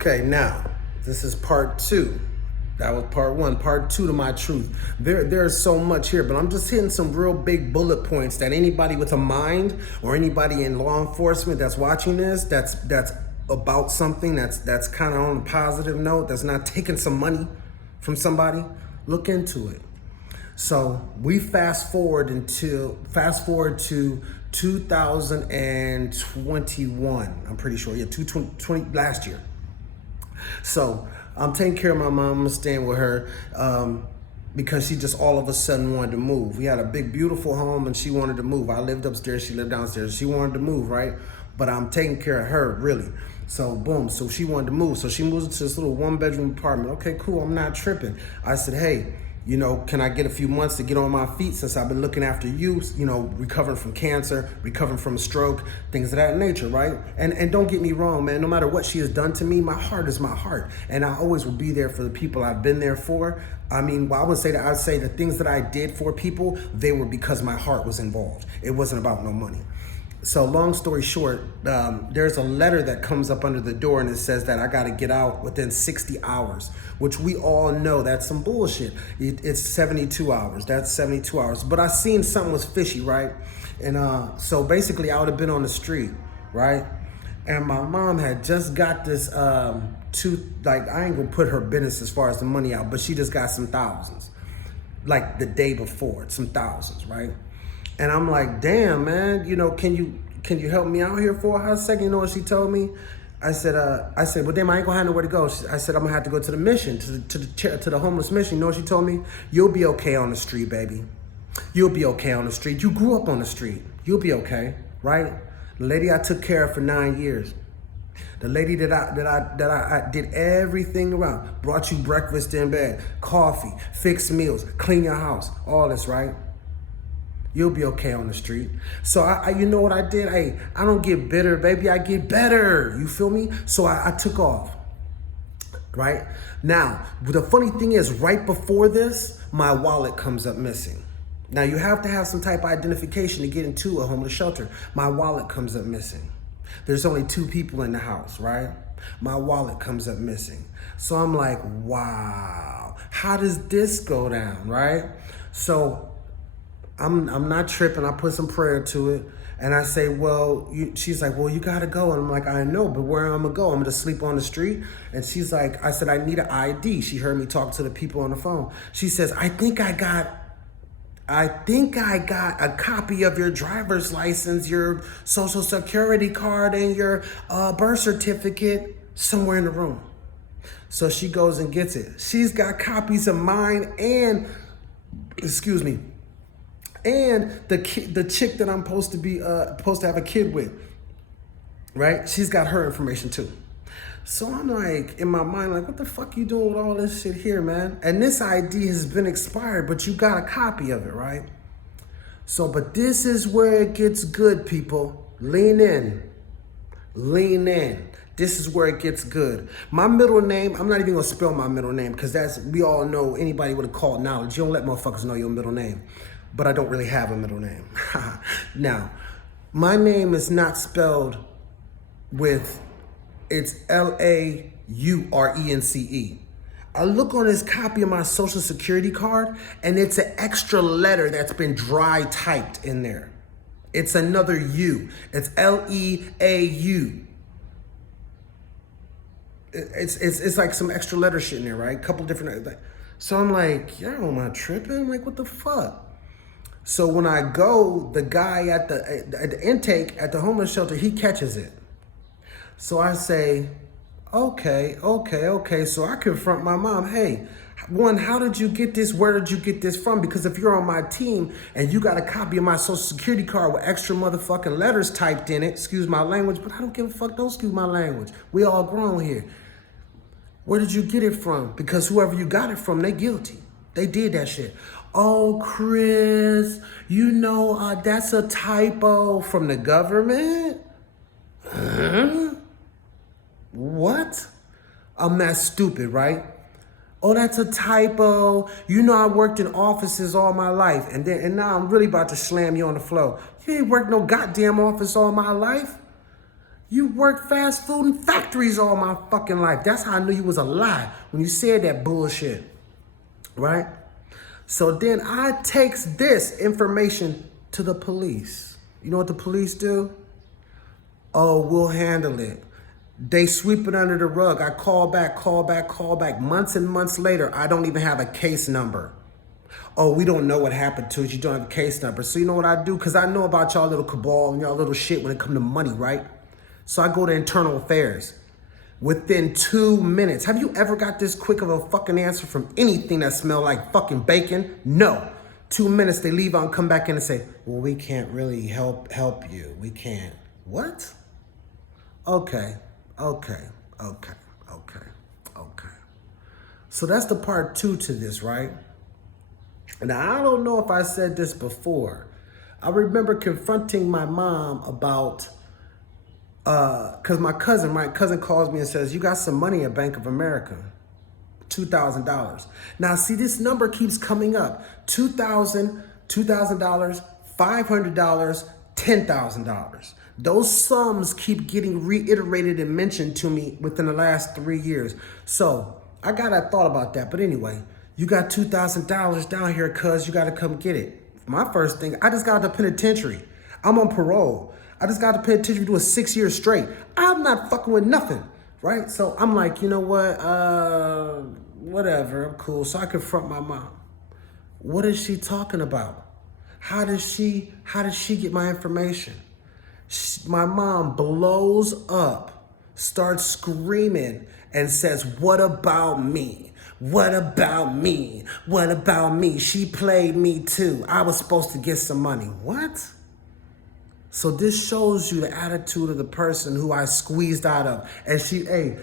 Okay, now this is part two. That was part one. Part two to my truth. There's so much here, but I'm just hitting some real big bullet points that anybody with a mind or anybody in law enforcement that's watching this, that's about something that's kind of on a positive note, that's not taking some money from somebody, look into it. So we fast forward to 2021. I'm pretty sure, yeah, 2020 last year. So I'm taking care of my mom. I'm staying with her because she just all of a sudden wanted to move. We had a big, beautiful home and she wanted to move. I lived upstairs, she lived downstairs. She wanted to move, right? But I'm taking care of her, really. So boom, so she wanted to move. So she moves into this little one-bedroom apartment. Okay, cool, I'm not tripping. I said, hey, you know, can I get a few months to get on my feet since I've been looking after you, you know, recovering from cancer, recovering from a stroke, things of that nature, right? And don't get me wrong, man, no matter what she has done to me, my heart is my heart. And I always will be there for the people I've been there for. I mean, well, I'd say the things that I did for people, they were because my heart was involved. It wasn't about no money. So long story short, there's a letter that comes up under the door and it says that I got to get out within 60 hours, which we all know that's some bullshit. It's 72 hours. That's 72 hours. But I seen something was fishy, right? And so basically I would have been on the street, right? And my mom had just got this I ain't gonna put her business as far as the money out, but she just got some thousands, like the day before, some thousands, right? And I'm like, damn, man, you know, can you help me out here for a hot second? You know what she told me? I said, well, damn, I ain't gonna have nowhere to go. I said, I'm gonna have to go to the mission, to the homeless mission. You know what she told me? You'll be okay on the street, baby. You'll be okay on the street. You grew up on the street. You'll be okay, right? The lady I took care of for 9 years. The lady that I did everything around, brought you breakfast in bed, coffee, fixed meals, clean your house, all this, right? You'll be okay on the street. So you know what I did? I don't get bitter, baby. I get better. You feel me? So I took off, right? Now, the funny thing is, right before this, my wallet comes up missing. Now, you have to have some type of identification to get into a homeless shelter. My wallet comes up missing. There's only 2 people in the house, right? My wallet comes up missing. So I'm like, wow, how does this go down, right? So I'm not tripping. I put some prayer to it. And I say, well, she's like, well, you got to go. And I'm like, I know, but where am I going to go? I'm going to sleep on the street. And she's like, I said, I need an ID. She heard me talk to the people on the phone. She says, I think I got a copy of your driver's license, your social security card, and your birth certificate somewhere in the room. So she goes and gets it. She's got copies of mine and the chick that I'm supposed to have a kid with, right? She's got her information too. So I'm like, in my mind, like, what the fuck you doing with all this shit here, man? And this ID has been expired, but you got a copy of it, right? So, but this is where it gets good, people. Lean in. Lean in. This is where it gets good. My middle name, I'm not even gonna spell my middle name because we all know, anybody with a cult knowledge, you don't let motherfuckers know your middle name. But I don't really have a middle name. Now, my name is not spelled with, it's Laurence. I look on this copy of my social security card and it's an extra letter that's been dry typed in there. It's another U. It's Leau. It's like some extra letter shit in there, right? Couple different, so I'm like, yo, am I tripping? I'm like, what the fuck? So when I go, the guy at the intake at the homeless shelter, he catches it. So I say, okay. So I confront my mom. Hey, one, how did you get this? Where did you get this from? Because if you're on my team and you got a copy of my social security card with extra motherfucking letters typed in it, excuse my language, but I don't give a fuck, don't excuse my language. We all grown here. Where did you get it from? Because whoever you got it from, they guilty. They did that shit. Oh, Chris, you know, that's a typo from the government? Huh? What? I'm that stupid, right? Oh, that's a typo. You know, I worked in offices all my life. And now I'm really about to slam you on the floor. You ain't worked no goddamn office all my life. You worked fast food and factories all my fucking life. That's how I knew you was a lie when you said that bullshit, right? So then I takes this information to the police. You know what the police do? Oh, we'll handle it. They sweep it under the rug. I call back. Months and months later, I don't even have a case number. Oh, we don't know what happened to it. You don't have a case number. So you know what I do? Because I know about y'all little cabal and y'all little shit when it comes to money, right? So I go to internal affairs. Within 2 minutes. Have you ever got this quick of a fucking answer from anything that smell like fucking bacon? No. 2 minutes, they leave out and come back in and say, well, we can't really help you. We can't. What? Okay. So that's the part 2 to this, right? Now, I don't know if I said this before. I remember confronting my mom about, because my cousin calls me and says, you got some money at Bank of America, $2,000. Now, see, this number keeps coming up. $2,000, $2,000, $500, $10,000. Those sums keep getting reiterated and mentioned to me within the last 3 years. So I thought about that. But anyway, you got $2,000 down here, cuz you got to come get it. My first thing, I just got out of the penitentiary. I'm on parole. I just got out of the penitentiary to do a 6 years straight. I'm not fucking with nothing, right? So I'm like, you know what? Whatever, I'm cool. So I confront my mom. What is she talking about? How does she get my information? My mom blows up, starts screaming, and says, what about me? What about me? What about me? She played me too. I was supposed to get some money. What? So this shows you the attitude of the person who I squeezed out of. And she, hey,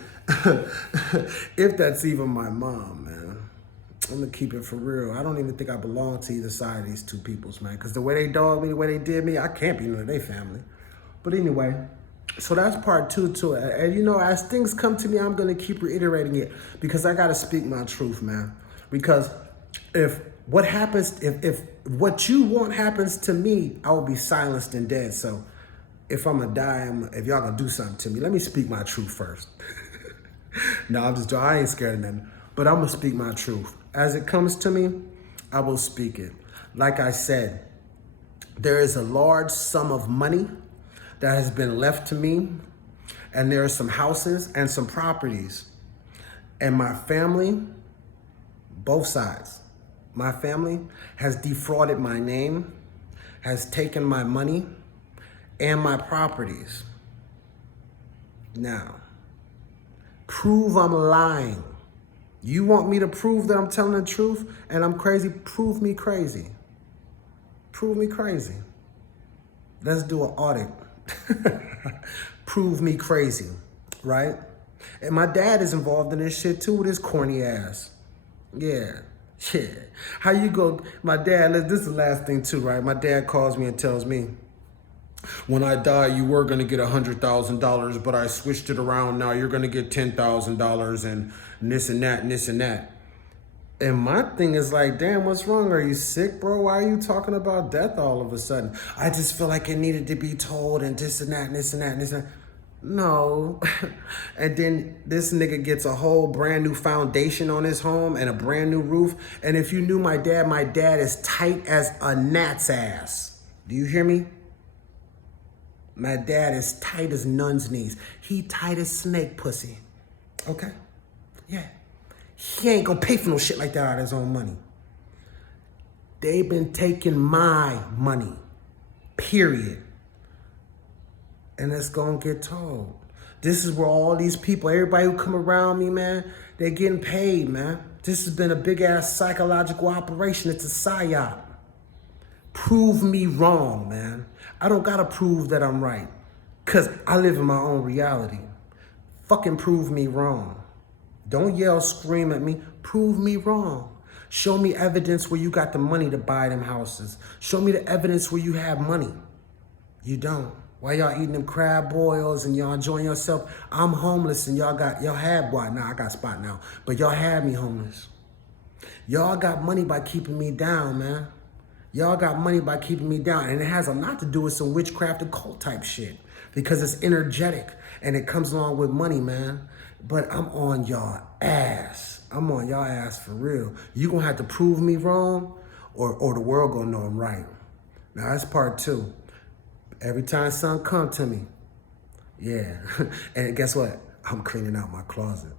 if that's even my mom, man, I'm gonna keep it for real. I don't even think I belong to either side of these two peoples, man. Because the way they dogged me, the way they did me, I can't be none of their family. But anyway, so that's part 2 to it. And you know, as things come to me, I'm going to keep reiterating it because I got to speak my truth, man. Because if what what you want happens to me, I will be silenced and dead. So if I'm going to die, if y'all going to do something to me, let me speak my truth first. No, I ain't scared of nothing. But I'm going to speak my truth. As it comes to me, I will speak it. Like I said, there is a large sum of money that has been left to me, and there are some houses and some properties. And my family, both sides, my family has defrauded my name, has taken my money and my properties. Now, prove I'm lying. You want me to prove that I'm telling the truth and I'm crazy? Prove me crazy. Prove me crazy. Let's do an audit. Prove me crazy, right? And my dad is involved in this shit too with his corny ass. Yeah. How you go, my dad, this is the last thing too, right? My dad calls me and tells me, when I die, you were gonna get $100,000, but I switched it around. Now you're gonna get $10,000 and this and that and this and that. And my thing is like, damn, what's wrong? Are you sick, bro? Why are you talking about death all of a sudden? I just feel like it needed to be told and this and that and this and that and this and that. No. And then this nigga gets a whole brand new foundation on his home and a brand new roof. And if you knew my dad is tight as a gnat's ass. Do you hear me? My dad is tight as nun's knees. He tight as snake pussy. Okay? Yeah. He ain't gonna pay for no shit like that out of his own money. They've been taking my money, period. And it's gonna get told. This is where all these people, everybody who come around me, man, they're getting paid, man. This has been a big ass psychological operation. It's a psyop. Prove me wrong, man. I don't gotta prove that I'm right, cause I live in my own reality. Fucking prove me wrong. Don't yell, scream at me. Prove me wrong. Show me evidence where you got the money to buy them houses. Show me the evidence where you have money. You don't. Why y'all eating them crab boils and y'all enjoying yourself? I'm homeless and y'all had what? Nah, I got a spot now. But y'all had me homeless. Y'all got money by keeping me down, man. Y'all got money by keeping me down. And it has a lot to do with some witchcraft and cult type shit. because it's energetic and it comes along with money, man. But I'm on y'all ass. I'm on y'all ass for real. You gonna have to prove me wrong, or the world gonna know I'm right. Now that's part two. Every time something come to me, yeah. And guess what? I'm cleaning out my closet.